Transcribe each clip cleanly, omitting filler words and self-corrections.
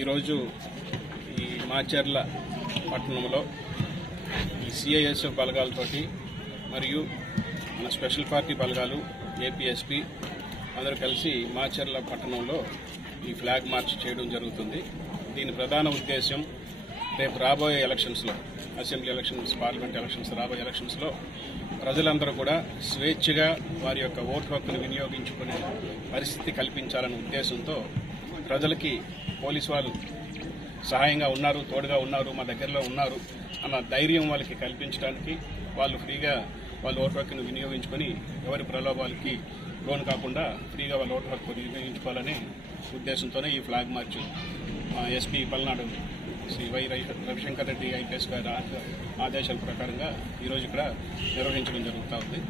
ఈరోజు ఈ మాచర్ల పట్టణంలో ఈ సిఐఎస్ఎఫ్ బలగాలతోటి మరియు మన స్పెషల్ పార్టీ బలగాలు ఏపీఎస్పీ అందరూ కలిసి మాచర్ల పట్టణంలో ఈ ఫ్లాగ్ మార్చ్ చేయడం జరుగుతుంది. దీని ప్రధాన ఉద్దేశం రేపు రాబోయే ఎలక్షన్స్లో, అసెంబ్లీ ఎలక్షన్స్, పార్లమెంట్ ఎలక్షన్స్, రాబోయే ఎలక్షన్స్లో ప్రజలందరూ కూడా స్వేచ్ఛగా వారి యొక్క ఓటు హక్కును వినియోగించుకునే పరిస్థితి కల్పించాలనే ఉద్దేశంతో ప్రజలకి పోలీసు వాళ్ళు సహాయంగా ఉన్నారు, తోడుగా ఉన్నారు, మా దగ్గరలో ఉన్నారు అన్న ధైర్యం వాళ్ళకి కల్పించడానికి, వాళ్ళు ఫ్రీగా వాళ్ళ ఓటు హక్కును వినియోగించుకొని ఎవరి ప్రలోభాలకి లోన్ కాకుండా ఫ్రీగా వాళ్ళ ఓటు హక్కు వినియోగించుకోవాలనే ఉద్దేశంతోనే ఈ flag march SP Palnadu Shri Y Ravishankar Reddy IPS గారి ఆదేశాల ప్రకారంగా ఈరోజు ఇక్కడ నిర్వహించడం జరుగుతూ ఉంది.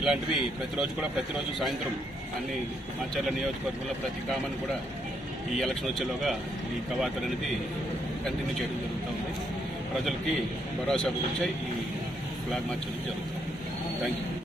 ఇలాంటివి ప్రతిరోజు సాయంత్రం అన్ని మాచర్ల నియోజకవర్గంలో ప్రతి గ్రామాన్ని కూడా ఈ ఎలక్షన్ వచ్చేలోగా ఈ కవాతులు అనేది కంటిన్యూ చేయడం జరుగుతూ ఉంది. ప్రజలకి భరోసా గురించి ఈ ఫ్లాగ్ మార్చ్ జరుగుతుంది. Thank you.